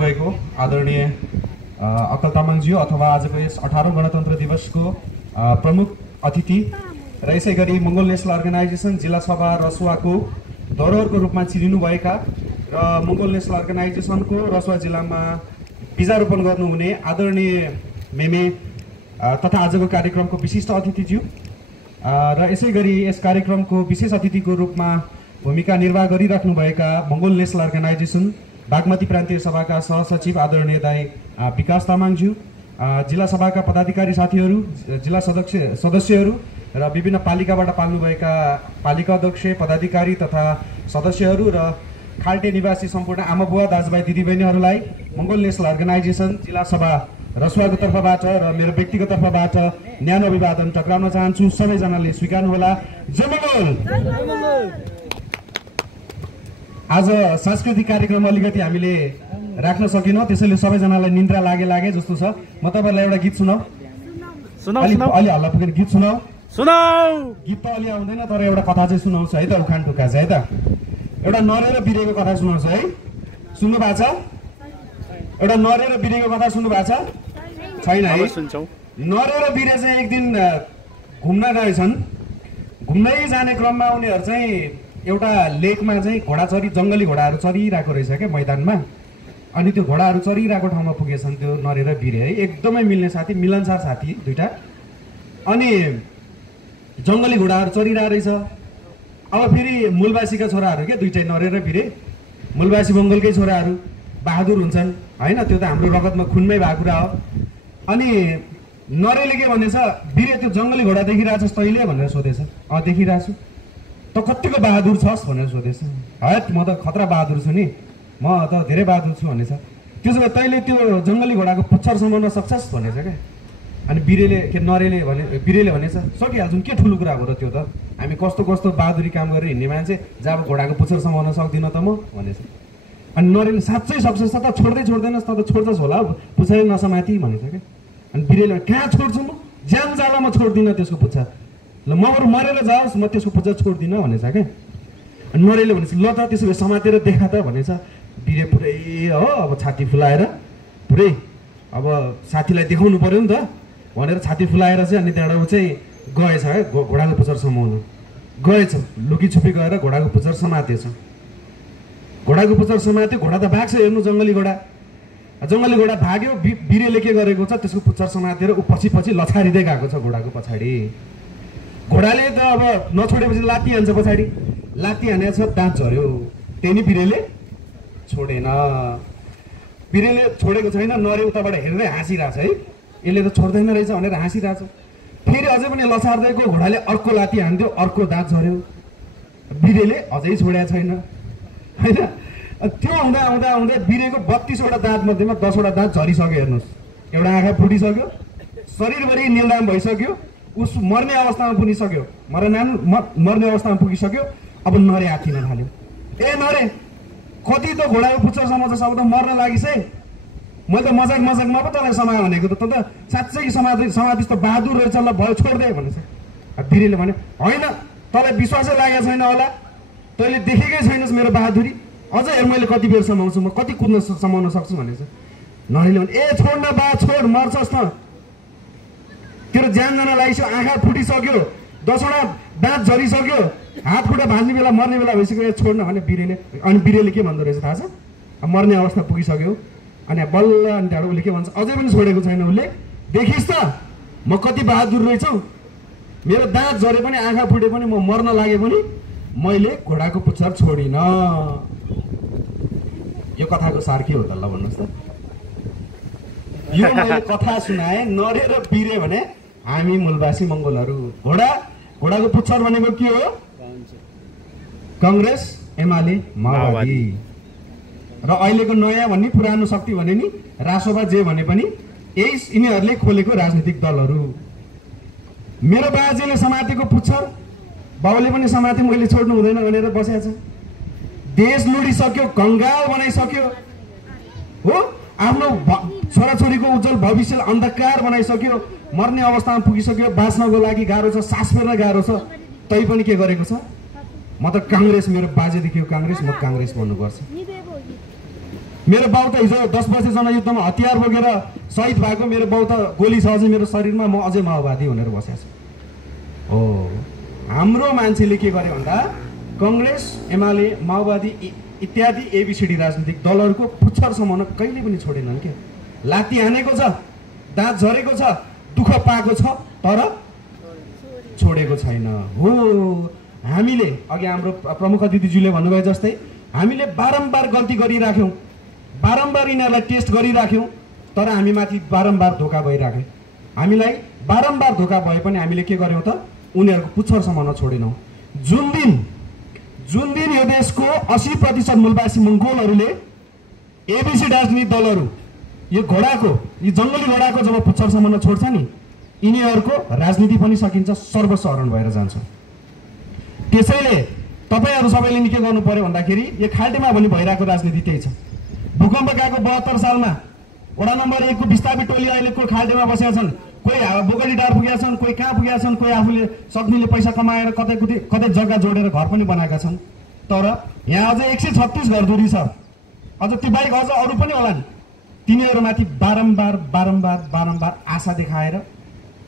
भएको आदरणीय अकल तामाङज्यू अथवा आजको यस 18औं गणतन्त्र दिवसको प्रमुख अतिथि र यसै गरी मङ्गोल नेसनल अर्गनाइजेसन जिल्ला सभा रसुवाको धरोहरको रूपमा चिनिनुभएका र मङ्गोल नेसनल अर्गनाइजेसनको रसुवा जिल्लामा बीजारोपण गर्नुहुने आदरणीय मेमे तथा आजको कार्यक्रमको विशिष्ट अतिथिज्यू र यसै गरी यस कार्यक्रमको विशेष अतिथिको रूपमा भूमिका निर्वाह गरिराख्नुभएका मङ्गोल नेसनल अर्गनाइजेसन बागमती प्रान्तीय सभाका सहसचिव आदरणीय दाई विकास तामाङज्यू, जिल्ला सभाका पदाधिकारी साथीहरू, जिल्ला सदस्यहरू र विभिन्न पालिकाबाट पाल्नुभएका पालिका अध्यक्ष पदाधिकारी तथा सदस्यहरू र खाल्टे निवासी सम्पूर्ण आमाबुवा दाजुभाइ दिदीबहिनीहरूलाई मङ्गोल नेसनल अर्गनाइजेसन जिल्ला सभा रसुवाको तर्फबाट र मेरो व्यक्तिगत तर्फबाट न्यानो अभिवादन टक्राउन चाहन्छु। सबैजनाले स्वीकार्नुहोला। जय मङ्गोल। आज सांस्कृतिक कार्यक्रम अलिकति हामीले राख्न सकेनौँ, त्यसैले सबैजनालाई निन्द्रा लागे जस्तो छ। म तपाईँहरूलाई एउटा गीत अलि हल्ला पुगेर गीत सुनाऊ। गीत त अलि आउँदैन, तर एउटा कथा चाहिँ सुनाउँछ है त। उखान टुक्का चाहिँ है त, एउटा नरे र बिरेको कथा सुनाउँछ है। सुन्नु भएको छ? एउटा नरे र बिरेको कथा सुन्नु भएको छ? छैन है? नरे र बिरे चाहिँ एक दिन घुम्न गएछन्। घुम्नै जाने क्रममा उनीहरू चाहिँ एउटा लेकमा चाहिँ घोडा जङ्गली घोडाहरू चरिरहेको रहेछ क्या मैदानमा। अनि त्यो घोडाहरू चरिरहेको ठाउँमा पुगेछन् त्यो नरे र बिरे है, एकदमै मिल्ने साथी, मिलनसार साथी दुइटा। अनि जङ्गली घोडाहरू चरिरहेको रहेछ। अब फेरि मूलवासीका छोराहरू क्या दुइटै नरे र बिरे, मूलवासी बङ्गालकै छोराहरू, बहादुर हुन्छन् होइन, त्यो त हाम्रो रगतमा खुनमै भएको कुरा हो। अनि नरेले के भनेछ, बिरे त्यो जङ्गली घोडा देखिरहेछस् तैँले भनेर सोधेछ। देखिरहेको छु। त कतिको बहादुर छस् भनेर सोधेछ। है म त खतरा बहादुर छु नि, म त धेरै बहादुर छु भनेछ। त्यसो भए तैँले त्यो जङ्गली घोडाको पुच्छर समाउन सक्छस् भनेछ क्या। अनि बिरेले भनेछ सकिहाल्छौँ, के ठुलो कुरा हो र त्यो त, हामी कस्तो कस्तो बहादुरी काम गरेर हिँड्ने मान्छे, जब घोडाको पुच्छर समाउन सक्दिनँ त म भनेछ। अनि नरेले साँच्चै सक्छस् त छोड्दैनस् त छोड्छस् होला पुच्छर नसमाति भनेछ क्या। अनि बिरेले कहाँ छोड्छु म, ज्यान जालामा छोड्दिनँ त्यसको पुच्छर, ल म बरु मरेर जाओस्, म त्यसको पुच्छर छोड्दिनँ भनेछ क्या। अनि नरेले भनेछ ल त त्यसो भए समातेर देखा त भनेछ। बिरे पुरै हो अब छाती फुलाएर पुरै अब साथीलाई देखाउनु पर्यो नि त भनेर छाती फुलाएर चाहिँ अनि त्यहाँबाट ऊ चाहिँ गएछ है घोडाको पुच्छर समाउनु गएछ। लुकीछुपी गएर घोडाको पुच्छर समातेछ। घोडाको पुच्छर समात्यो, घोडा त भाग्छ हेर्नु, जङ्गली घोडा भाग्यो। बिरेले के गरेको छ, त्यसको पुच्छर समातेर ऊ पछि लछारिँदै गएको छ घोडाको पछाडि। घोडाले त अब नछोडेपछि लात्ती हान्छ, पछाडि लात्ती हानेको छ, दाँत झऱ्यो। त्यही नि बिरेले छोडेन। बिरेले छोडेको छैन, नरे उताबाट हेरेर हाँसिरहेछ है, यसले त छोड्दैन रहेछ भनेर हाँसिरहेछ। फेरि अझै पनि लछार्दैको घोडाले अर्को लात्ती हान्थ्यो, अर्को दाँत झऱ्यो। बिरेले अझै छोडेको छैन होइन। त्यो हुँदा बिरेको 32वटा दाँत मध्येमा 10वटा दाँत झरिसक्यो। हेर्नुहोस्, एउटा आँखा फुटिसक्यो, शरीरभरि निलदाम भइसक्यो, उस मर्ने अवस्थामा पुगिसक्यो, मर्ने अवस्थामा पुगिसक्यो। अब नरे हात्तिन थाल्यो। ए नरे, कति त घोडाको पुच्छर समाउँछ, सब त मर्न लागिस् है, मैले त मजाकमा पो तँलाई समायो भनेको त साँच्चै समातिस् त बहादुर रहेछ, ल भयो छोड्दै भनेछ। बिरेले भने होइन, तँलाई विश्वासै लागेको छैन होला, तैँले देखेकै छैनस् मेरो बहादुरी, अझ हेर मैले कति बेर समाउँछु, म कति कुद्न समाउन सक्छु भनेछ। नरेले भने ए छोड न बा, छोड, मर्छस् त, तेरो ज्यान जान लागिसक्यो, आँखा फुटिसक्यो, 10वटा दाँत झरिसक्यो, हात खुट्टा भाँच्ने बेला मर्ने बेला भइसक्यो, छोड्न भने बिरेले। अनि बिरेले के भन्दो रहेछ थाहा छ, अब मर्ने अवस्था पुगिसक्यो। अनि बल्ल अनि त्यहाँबाट उसले के भन्छ, अझै पनि छोडेको छैन उसले, देखिस् त म कति बहादुर रहेछौ, मेरो दाँत झरे पनि आँखा फुटे पनि म मर्न लागे पनि मैले घोडाको पुच्छर छोडिनँ। यो कथाको सार के हो त, ल भन्नुहोस् त। यो मैले कथा सुनाएँ, नरे र बिरे भने हामी मूलवासी मङ्गोलहरू। घोडाको पुच्छर भनेको के हो, काङ्ग्रेस, एमाले, माओवादी र अहिलेको नयाँ भन्ने पुरानो शक्ति भने नि रासोपा, जे भने पनि यिनीहरूले खोलेको राजनीतिक दलहरू। मेरो बाजेले समातेको पुच्छर बाउले पनि समाते, मैले छोड्नु हुँदैन भनेर बसेको छ। देश लुडिसक्यो, कङ्गाल बनाइसक्यो हो, आफ्नो छोराछोरीको उज्जवल भविष्य अन्धकार बनाइसक्यो, मर्ने अवस्थामा पुगिसक्यो, बाँच्नको लागि गाह्रो छ, सास फेर्न गाह्रो छ, तै पनि के गरेको छ, म त काङ्ग्रेस, मेरो बाजेदेखि काङ्ग्रेस, म काङ्ग्रेस भन्नुपर्छ। मेरो बाउ त हिजो 10 वर्ष जनयुद्धमा हतियार बोकेर शहीद भएको मेरो बाउ त गोली छ अझै मेरो शरीरमा, म अझै माओवादी भनेर बसेको छु। हो, हाम्रो मान्छेले के गरे भन्दा कांग्रेस, एमाले, माओवादी इत्यादि एबीसीडी राजनीतिक दलहरूको पुच्छर समाउन कहिले पनि छोडेनन् के। लात्ती हानेको छ, दाँत झरेको छ, दुःख पाएको छ, तर छोडेको छैन। हो, हामीले अघि हाम्रो प्रमुख अतिथिज्यूले भन्नुभयो जस्तै हामीले बारम्बार गल्ती गरिराख्यौँ, बारम्बार यिनीहरूलाई टेस्ट गरिराख्यौँ, तर हामी माथि बारम्बार धोका भइराख्यो। हामीलाई बारम्बार धोका भए पनि हामीले के गर्यौँ त, उनीहरूको पुच्छर समाउन छोडेनौँ। जुन दिन यो देशको 80% मूलवासी मङ्गोलहरूले एबीसी राजनीतिक दलहरू यो घोडाको, यो जङ्गली घोडाको जब पुच्छर समाउन छोड्छ नि, यिनीहरूको राजनीति पनि सकिन्छ, सर्वसहरण भएर जान्छ। त्यसैले तपाईहरु सबैले नि के गर्नु पर्यो भन्दाखेरि यो खाल्टेमा पनि भइरहेको राजनीति त्यही छ। भूकम्प गएको 72 सालमा वडा नम्बर 1 को विस्थापित टोली अहिलेको खाल्टेमा बसेका छन्। कोही बोगडी डार पुगेका छन्, कोही कहाँ पुगेका छन्, कोही आफूले सक्नेले पैसा कमाएर कतै जग्गा जोडेर घर पनि बनाएका छन्। तर यहाँ अझै 136 घरधुरी छ। अझ ती बाहेक अझ अरू पनि होलान्। तिनीहरूमाथि बारम्बार आशा देखाएर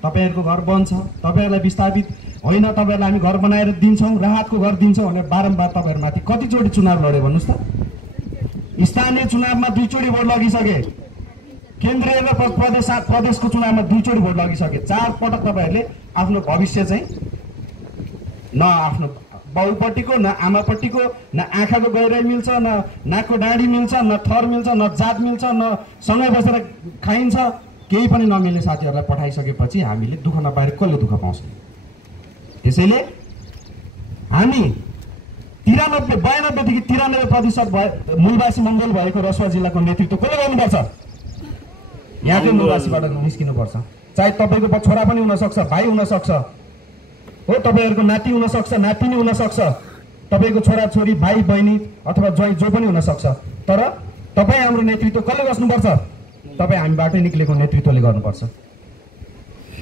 तपाईहरुको घर बन्छ, तपाईहरुलाई विस्थापित होइन, तपाईहरुलाई हामी घर बनाएर दिन्छौं, राहतको घर दिन्छौं भनेर बारम्बार तपाईहरुमाथि कतिचोटी चुनाव लड्यो भन्नुस् त? स्थानीय चुनावमा 2 चोटी भोट लगिसके, केन्द्रीय र प्रदेशको चुनावमा 2 चोटी भोट लगिसके। 4 पटक तपाईहरुले आफ्नो भविष्य चाहिँ न आफ्नो बाउपट्टिको, न आमापट्टिको, न आँखाको गहिराई मिल्छ, न नाकको डाँडी मिल्छ, न थर मिल्छ, न जात मिल्छ, न सँगै बसेर खाइन्छ, केही पनि नमिल्ने साथीहरूलाई पठाइसकेपछि हामीले दुःख नपाएर कसले दुःख पाउँछ? त्यसैले हामी 92 देखि 93% मूलवासी मङ्गोल भएको रसुवा जिल्लाको नेतृत्व कसले गर्नुपर्छ? यहाँकै मूलवासीबाट निस्किनुपर्छ। चाहे तपाईको छोरा पनि हुन सक्छ, भाइ हुन सक्छ, हो, तपाईहरुको नाति हुन सक्छ, नातिनी हुन सक्छ, तपाईको छोरा छोरी, भाइ बहिनी अथवा ज्वाइँ जो पनि हुन सक्छ। तर तपाई हाम्रो नेतृत्व कसले गर्नुपर्छ? तपाई हामीबाटै निक्लेको नेतृत्वले गर्नुपर्छ।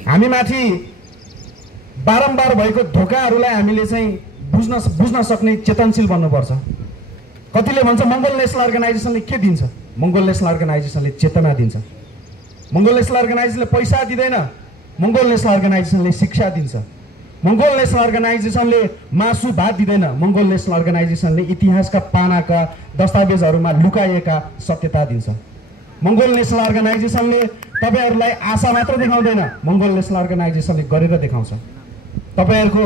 हामी माथि बारम्बार भएको धोकाहरूलाई हामीले चाहिँ बुझ्न सक्ने चेतनशील बन्नुपर्छ। कतिले भन्छ मङ्गोल नेसनल अर्गनाइजेसनले के दिन्छ? मङ्गोल नेसनल अर्गनाइजेसनले चेतना दिन्छ। मङ्गोल नेसनल अर्गनाइजेसनले पैसा दिँदैन, मङ्गोल नेसनल अर्गनाइजेसनले शिक्षा दिन्छ। मङ्गोल नेसनल अर्गनाइजेसनले मासु भात दिँदैन, मङ्गोल नेसनल अर्गनाइजेसनले इतिहासका पानाका दस्तावेजहरूमा लुकाइएका सत्यता दिन्छ। मङ्गोल नेसनल अर्गनाइजेसनले तपाईहरुलाई आशा मात्र देखाउँदैन, मङ्गोल नेसनल अर्गनाइजेसनले गरेर देखाउँछ। तपाईहरुको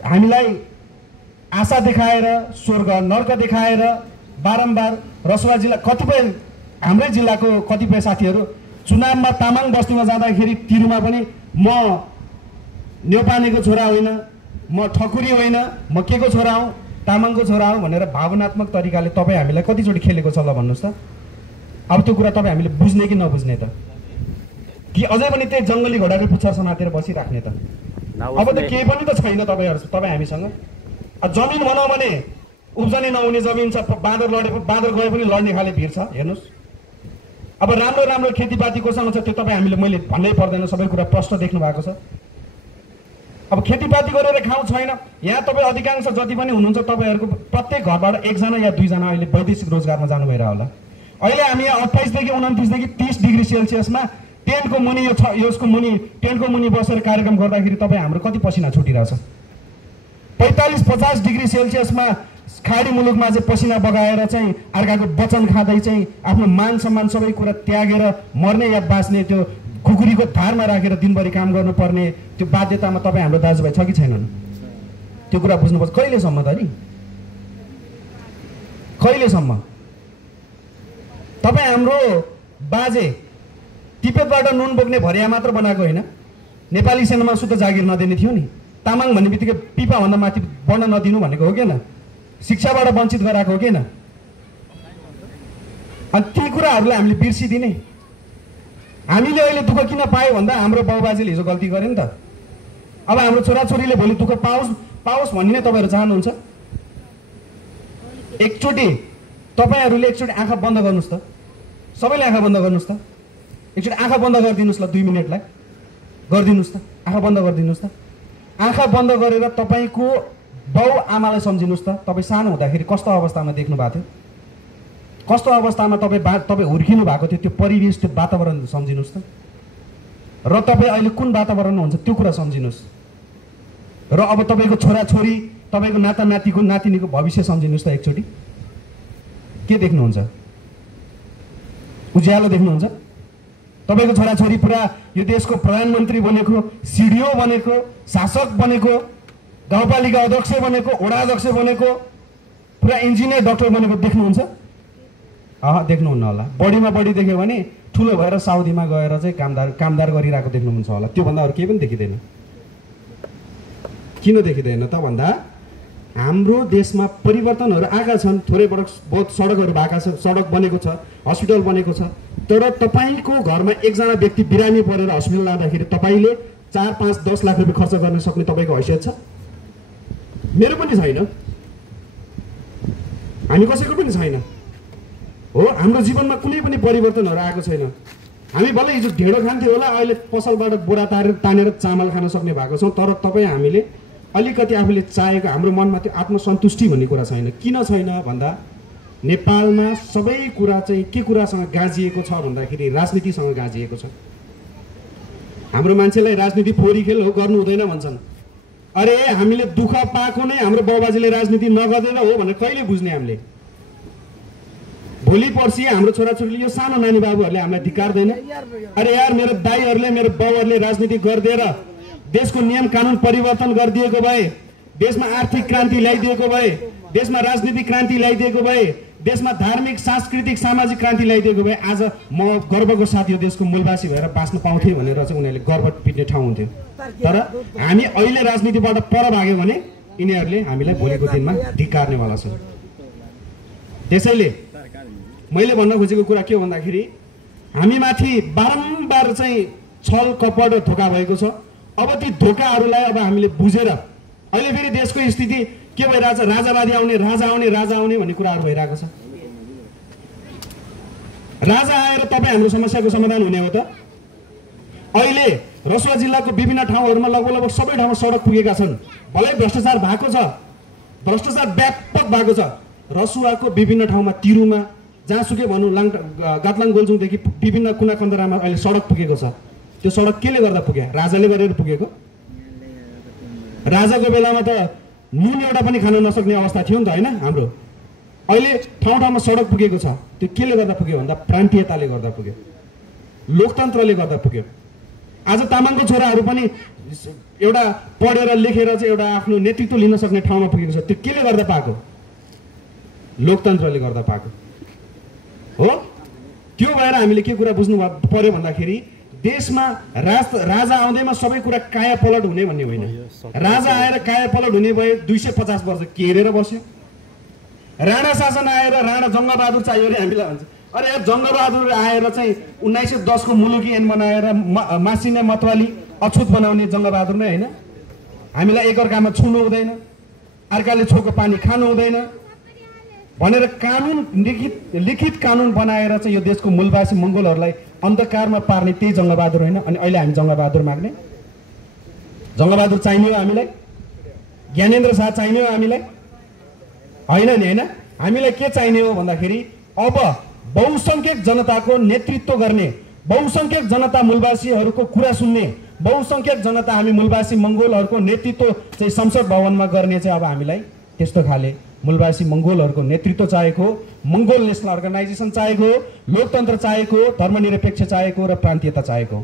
हामीलाई आशा देखाएर, स्वर्ग नर्क देखाएर बारम्बार रसुवा जिल्ला कतिपय हाम्रै जिल्लाको कतिपय साथीहरू चुनावमा तामाङ बस्तीमा जाँदाखेरि तिरुमा पनि म न्यौपानेको छोरा होइन, म ठकुरी होइन, म के को छोरा हुँ, तामाङको छोरा हुँ भनेर भावनात्मक तरिकाले तपाईँ हामीलाई कतिचोटि खेलेको छ ल भन्नुहोस् त? अब त्यो कुरा तपाईँ हामीले बुझ्ने कि नबुझ्ने त? कि अझै पनि त्यही जङ्गली घोडाको पुच्छर समातेर बसिराख्ने त? अब त केही पनि त छैन तपाईँ हामीसँग। जमिन भनौँ भने उब्जनी नहुने जमिन छ, बाँदर गए पनि लड्ने खाले भिड छ। हेर्नुहोस्, अब राम्रो खेतीपाती कोसँग छ त्यो तपाईँ हामीले, मैले भन्नै पर्दैन, सबै कुरा प्रष्ट देख्नु भएको छ। अब खेतीपाती गरेर खाउँ छैन। यहाँ तपाईँ अधिकांश जति पनि हुनुहुन्छ तपाईँहरूको प्रत्येक घरबाट 1 जना या 2 जना अहिले वैदेशिक रोजगारमा जानु भएर होला। अहिले हामी यहाँ 28 देखि 29 देखि 30 डिग्री सेल्सियसमा टेन्टको मुनि यसको मुनि टेन्टको मुनि बसेर कार्यक्रम गर्दाखेरि तपाईँ हाम्रो कति पसिना छुटिरहेछ? 45-50 डिग्री सेल्सियसमा खाडी मुलुकमा चाहिँ पसिना बगाएर चाहिँ अर्काको वचन खाँदै चाहिँ आफ्नो मान सम्मान सबै कुरा त्यागेर मर्ने या बाँच्ने त्यो खुकुरीको धारमा राखेर दिनभरि काम गर्नुपर्ने त्यो बाध्यतामा तपाईँ हाम्रो दाजुभाइ छ कि छैनन्? त्यो कुरा बुझ्नुपर्छ। कहिलेसम्म त नि? कहिलेसम्म? तपाईँ हाम्रो बाजे तिब्बतबाट नुन बोक्ने भरिया मात्र बनाएको होइन, नेपाली सेनामा शुद्ध जागिर नदिने थियो नि। तामाङ भन्ने बित्तिकै पिपाभन्दा माथि बढ्न नदिनु भनेको हो किन? शिक्षाबाट वञ्चित गराएको हो किन? अनि ती कुराहरूलाई हामीले बिर्सिदिने। हामीले अहिले दुःख किन पायो भन्दा हाम्रो बाउबाजेले हिजो गल्ती गरे नि त। अब हाम्रो छोराछोरीले भोलि दुःख पाओस् भन्ने नै तपाईँहरू चाहनुहुन्छ? एकचोटि तपाईँहरूले एकचोटि आँखा बन्द गर्नुहोस् त, सबैले आँखा बन्द गर्नुहोस् त, एकचोटि आँखा बन्द गरिदिनुहोस् ल, 2 मिनटलाई गरिदिनुहोस् त, आँखा बन्द गरिदिनुहोस् त। आँखा बन्द गरेर तपाईँको बाउ आमालाई सम्झिनुहोस् त। तपाईँ सानो हुँदाखेरि कस्तो अवस्थामा देख्नु भएको थियो? कस्तो अवस्थामा तपाईँ हुर्किनु भएको थियो त्यो परिवेश त्यो वातावरण सम्झिनुहोस् त र तपाईँ अहिले कुन वातावरणमा हुन्छ त्यो कुरा सम्झिनुहोस् र अब तपाईँको छोराछोरी तपाईँको नातानातीको नातिनीको भविष्य सम्झिनुहोस् त एकचोटि के देख्नुहुन्छ उज्यालो देख्नुहुन्छ तपाईँको छोराछोरी पुरा यो देशको प्रधानमन्त्री बनेको सिडिओ बनेको शासक बनेको गाउँपालिका अध्यक्ष बनेको वडा अध्यक्ष बनेको पुरा इन्जिनियर डाक्टर बनेको देख्नुहुन्छ देख्नुहुन्न होला बढीमा बढी देख्यो भने ठुलो भएर साउदीमा गएर चाहिँ कामदार गरिरहेको देख्नुहुन्छ होला त्योभन्दा अरू केही पनि देखिँदैन किन देखिँदैन त भन्दा हाम्रो देशमा परिवर्तनहरू आएका छन् थोरै बहुत सडकहरू भएका छ सडक बनेको छ हस्पिटल बनेको छ तर तपाईँको घरमा एकजना व्यक्ति बिरामी परेर हस्पिटल लाँदाखेरि तपाईँले 4, 5, 10 लाख रुपियाँ खर्च गर्न सक्ने तपाईँको हैसियत छ मेरो पनि छैन हामी कसैको पनि छैन हो हाम्रो जीवनमा कुनै पनि परिवर्तनहरू आएको छैन हामी भलै हिजो ढेँडो खान्थ्यो होला अहिले पसलबाट बोरा तानेर चामल खान सक्ने भएको छौँ तर तपाईँ हामीले अलिकति आफूले चाहेको हाम्रो मनमा त्यो आत्मसन्तुष्टि भन्ने कुरा छैन किन छैन भन्दा नेपालमा सबै कुरा चाहिँ के कुरासँग गाजिएको छ भन्दाखेरि राजनीतिसँग गाजिएको छ हाम्रो मान्छेलाई राजनीति फोरी खेल हो गर्नु हुँदैन भन्छन् अरे हामीले दुःख पाएको नै हाम्रो बाउबाजेले राजनीति नगर्दैन हो भनेर कहिले बुझ्ने हामीले भोलि पर्सि हाम्रो छोराछोरीले यो सानो नानी बाबुहरूले हामीलाई धिक्कारदैन अरे यार मेरो दाइहरूले मेरो बाउहरूले राजनीति गरिदिएर देशको नियम कानुन परिवर्तन गरिदिएको भए देशमा आर्थिक क्रान्ति ल्याइदिएको भए देशमा राजनीतिक क्रान्ति ल्याइदिएको भए देशमा धार्मिक सांस्कृतिक सामाजिक क्रान्ति ल्याइदिएको भए आज म गर्वको साथ यो देशको मूलवासी भएर बाँच्न पाउँथेँ भनेर चाहिँ उनीहरूले गर्व पिट्ने ठाउँ हुन्थ्यो तर हामी अहिले राजनीतिबाट पर भाग्यो भने यिनीहरूले हामीलाई भोलिको दिनमा धिक्कार्नेवाला छन् त्यसैले मैले भन्न खोजेको कुरा के हो भन्दाखेरि हामीमाथि बारम्बार चाहिँ छल कपट धोका भएको छ अब ती धोकाहरूलाई अब हामीले बुझेर अहिले फेरि देशको स्थिति के भइरहेछ राजावादी आउने राजा आउने भन्ने कुराहरू भइरहेको छ राजा आएर तपाईँ हाम्रो समस्याको समाधान हुने हो त अहिले रसुवा जिल्लाको विभिन्न ठाउँहरूमा लगभग सबै ठाउँमा सडक पुगेका छन् भलै भ्रष्टाचार भएको छ भ्रष्टाचार व्यापक भएको छ रसुवाको विभिन्न ठाउँमा तिरुमा जहाँसुकै भनौँ गातलाङ गोल्जुङदेखि विभिन्न कुना कन्दरामा अहिले सडक पुगेको छ त्यो सडक केले गर्दा पुग्यो राजाले गरेर पुगेको राजाको बेलामा त नुन एउटा पनि खान नसक्ने अवस्था थियो नि त हैन हाम्रो अहिले ठाउँ ठाउँमा सडक पुगेको छ त्यो केले गर्दा पुग्यो भन्दा प्रान्तीयताले गर्दा पुग्यो लोकतन्त्रले गर्दा पुग्यो आज तामाङको छोराहरू पनि एउटा पढेर लेखेर चाहिँ एउटा आफ्नो नेतृत्व लिन सक्ने ठाउँमा पुगेको छ त्यो केले गर्दा पाएको लोकतन्त्रले गर्दा पाएको हो त्यो भएर हामीले के कुरा बुझ्नु पर्यो भन्दाखेरि देशमा राजा आउँदैमा सबै कुरा काया पलट हुने भन्ने होइन राजा आएर काया पलट हुने भए 250 वर्ष केरेर बस्यो राणा शासन आएर राणा जङ्गबहादुर चाहियो अरे हामीलाई भन्छ अरे यार जङ्गबहादुर आएर चाहिँ 1910 को मुलुकी ऐन बनाएर मासिने मतवाली अछुत बनाउने जङ्गबहादुर नै होइन हामीलाई एकअर्कामा छुनु हुँदैन अर्काले छोको पानी खानु हुँदैन भनेर कानुन लिखित कानुन बनाएर चाहिँ यो देशको मूलवासी मंगोलहरूलाई अन्धकारमा पार्ने त्यही जङ्गबहादुर होइन अनि अहिले हामी जङ्गबहादुर माग्ने जङ्गबहादुर चाहिने हो हामीलाई ज्ञानेन्द्र शाह चाहिने हो हामीलाई होइन नि होइन हामीलाई के चाहिने हो भन्दाखेरि अब बहुसंख्यक जनताको नेतृत्व गर्ने बहुसंख्यक जनता मूलवासीहरूको कुरा सुन्ने बहुसंख्यक जनता हामी मूलवासी मंगोलहरूको नेतृत्व चाहिँ संसद भवनमा गर्ने चाहिँ अब हामीलाई त्यस्तो खाले मूलवासी मंगोलहरूको नेतृत्व चाहेको मंगोल नेशनल अर्गनाइजेसन चाहेको लोकतन्त्र चाहेको धर्मनिरपेक्ष चाहेको र प्रान्तीयता चाहेको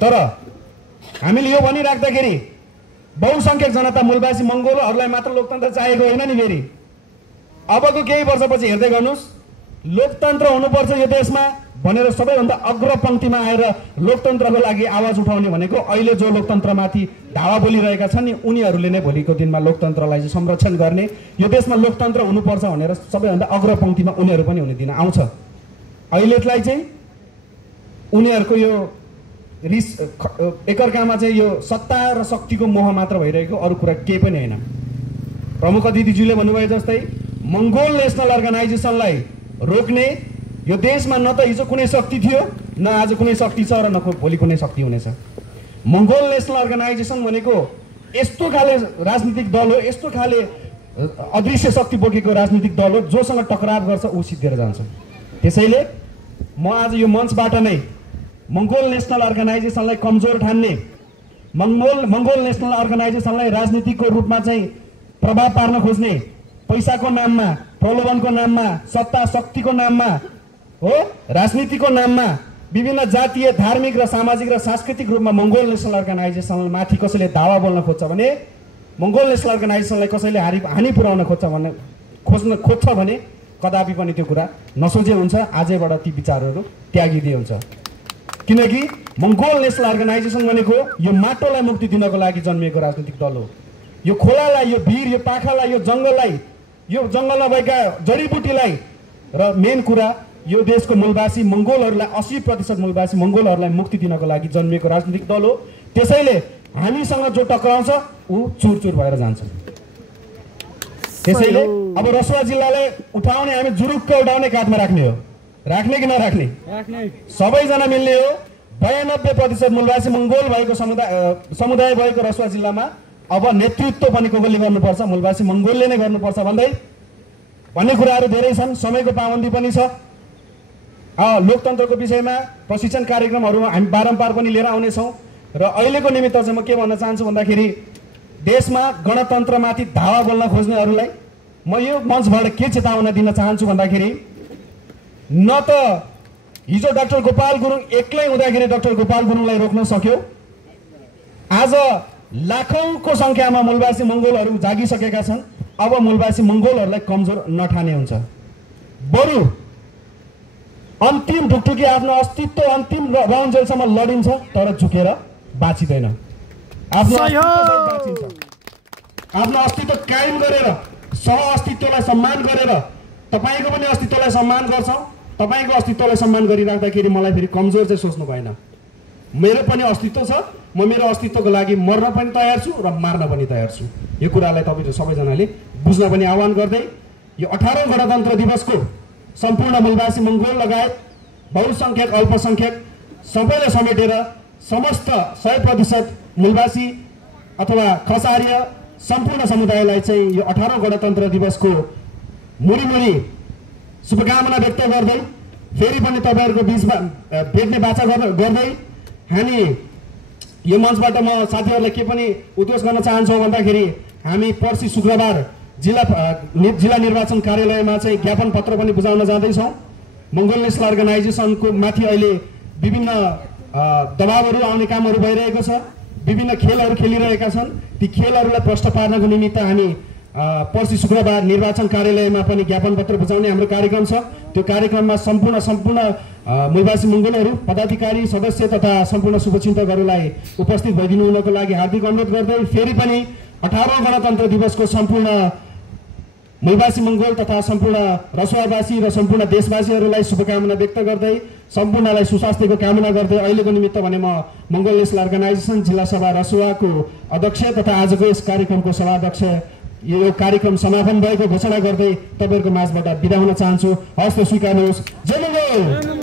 तर हामीले यो भनिराख्दाखेरि बहुसंख्यक जनता मूलवासी मंगोलहरूलाई मात्र लोकतन्त्र चाहेको होइन नि फेरि अबको केही वर्षपछि हेर्दै गर्नुस् लोकतन्त्र हुनुपर्छ यो देशमा भनेर सबैभन्दा अग्रपंक्तिमा आएर लोकतन्त्रको लागि आवाज उठाउने भनेको अहिले जो लोकतन्त्रमाथि धावा बोलिरहेका छन् नि उनीहरूले नै भोलिको दिनमा लोकतन्त्रलाई चाहिँ संरक्षण गर्ने यो देशमा लोकतन्त्र हुनुपर्छ भनेर सबैभन्दा अग्रपंक्तिमा उनीहरू पनि हुने दिन आउँछ अहिलेलाई चाहिँ उनीहरूको यो एकअर्कामा चाहिँ यो सत्ता र शक्तिको मोह मात्र भइरहेको अरू कुरा केही पनि होइन प्रमुख अतिथिज्यूले भन्नुभए जस्तै मंगोल नेशनल अर्गनाइजेसनलाई रोक्ने यो देशमा न त हिजो कुनै शक्ति थियो न आज कुनै शक्ति छ र न भोलि कुनै शक्ति हुनेछ मंगोल नेशनल अर्गनाइजेसन भनेको यस्तो खाले राजनीतिक दल हो यस्तो खाले अदृश्य शक्ति बोकेको राजनीतिक दल हो। जोसँग टकराव गर्छ ऊ सिद्धिएर जान्छ। त्यसैले म आज यो मञ्चबाट नै मङ्गोल नेसनल अर्गनाइजेसनलाई कमजोर ठान्ने, मङ्गोल नेसनल अर्गनाइजेसनलाई राजनीतिको रूपमा चाहिँ प्रभाव पार्न खोज्ने, पैसाको नाममा, प्रलोभनको नाममा, सत्ता शक्तिको नाममा हो, राजनीतिको नाममा विभिन्न जातीय, धार्मिक र सामाजिक र सांस्कृतिक रूपमा मङ्गोल नेसनल अर्गनाइजेसनल माथि कसैले दावा बोल्न खोज्छ भने, मङ्गोल नेसनल अर्गनाइजेसनलाई कसैले हानि पुर्याउन खोज्छ भने कदापि पनि त्यो कुरा नसोचे हुन्छ। आजैबाट ती विचारहरू त्यागिदिए हुन्छ। किनकि मङ्गोल नेसनल अर्गनाइजेसन भनेको यो माटोलाई मुक्ति दिनको लागि जन्मिएको राजनीतिक दल हो। यो खोलालाई, यो भिर, यो पाखालाई, यो जङ्गलमा भएका जडीबुटीलाई र मेन कुरा यो देशको मूलवासी मङ्गोलहरूलाई 80% मूलवासी मङ्गोलहरूलाई मुक्ति दिनको लागि जन्मिएको राजनीतिक दल हो। त्यसैले हामीसँग जो टक्राउँछ ऊ चुरचुर भएर जान्छ। त्यसैले अब रसुवा जिल्लालाई उठाउने, हामी जुरुक्क उठाउने, काठमा राख्ने हो। राख्ने कि नराख्ने? सबैजना मिल्ने हो। 92% मूलवासी मङ्गोल भएको समुदाय भएको रसुवा जिल्लामा अब नेतृत्व पनि कसले गर्नुपर्छ? मूलवासी मङ्गोलले नै गर्नुपर्छ भन्ने कुराहरू धेरै छन्। समयको पाबन्दी पनि छ। लोकतन्त्रको विषयमा प्रशिक्षण कार्यक्रमहरू हामी बारम्बार पनि लिएर आउनेछौँ। र अहिलेको निमित्त चाहिँ म के भन्न चाहन्छु भन्दाखेरि देशमा गणतन्त्रमाथि धावा बोल्न खोज्नेहरूलाई म यो मञ्चबाट के चेतावना दिन चाहन्छु भन्दाखेरि, न त हिजो डाक्टर गोपाल गुरुङ एक्लै हुँदाखेरि डाक्टर गोपाल गुरुङलाई रोक्न सक्यो। आज लाखौंको संख्यामा मूलवासी मङ्गोलहरू जागिसकेका छन्। अब मूलवासी मङ्गोलहरूलाई कमजोर नठाने हुन्छ। बरु अन्तिम ढुकढुकी आफ्नो अस्तित्व अन्तिम राउन्जेलसम्म लडिन्छ, तर झुकेर बाँचिँदैन। आफ्नो अस्तित्व कायम गरेर, सह अस्तित्वलाई सम्मान गरेर, तपाईँको पनि अस्तित्वलाई सम्मान गर्छौँ। तपाईँको अस्तित्वलाई सम्मान गरिराख्दाखेरि मलाई फेरि कमजोर चाहिँ सोच्नु भएन। मेरो पनि अस्तित्व छ। म मेरो अस्तित्वको लागि मर्न पनि तयार छु र मार्न पनि तयार छु। यो कुरालाई तपाईँहरू सबैजनाले बुझ्न पनि आह्वान गर्दै यो 18औं गणतन्त्र दिवसको सम्पूर्ण मूलवासी मङ्गोल लगायत बहुसङ्ख्यक, अल्पसङ्ख्यक सबैलाई समेटेर समस्त 100% मूलवासी अथवा खसार्य सम्पूर्ण समुदायलाई चाहिँ यो 18औं गणतन्त्र दिवसको मुरी शुभकामना व्यक्त गर्दै फेरि पनि तपाईँहरूको बिचमा भेट्ने बाचा गर्दै हामी यो मञ्चबाट म साथीहरूलाई के पनि उद्घोष गर्न चाहन्छौँ भन्दाखेरि हामी पर्सि शुक्रबार जिल्ला निर्वाचन कार्यालयमा चाहिँ ज्ञापन पत्र पनि बुझाउन जाँदैछौँ। मङ्गोल नेसनल अर्गनाइजेसनको माथि अहिले विभिन्न दबावहरू आउने कामहरू भइरहेको छ। विभिन्न खेलहरू खेलिरहेका छन्। ती खेलहरूलाई प्रष्ट पार्नको निमित्त हामी पर्सि शुक्रबार निर्वाचन कार्यालयमा पनि ज्ञापन पत्र बुझाउने हाम्रो कार्यक्रम छ। त्यो कार्यक्रममा सम्पूर्ण मूलवासी मङ्गोलहरू, पदाधिकारी, सदस्य तथा सम्पूर्ण शुभचिन्तकहरूलाई उपस्थित भइदिनु हुनको लागि हार्दिक अनुरोध गर्दै फेरि पनि 18औं गणतन्त्र दिवसको सम्पूर्ण मूलवासी मङ्गोल तथा सम्पूर्ण रसुवावासी र सम्पूर्ण देशवासीहरूलाई शुभकामना व्यक्त गर्दै सम्पूर्णलाई सुस्वास्थ्यको कामना गर्दै अहिलेको निमित्त भने म मङ्गोल नेसनल अर्गनाइजेसन जिल्ला सभा रसुवाको अध्यक्ष तथा आजको यस कार्यक्रमको सभाध्यक्ष यो कार्यक्रम समापन भएको घोषणा गर्दै तपाईँहरूको माझबाट बिदा हुन चाहन्छु। हस्त स्वीकार्नुहोस्। जय मङ्गोल।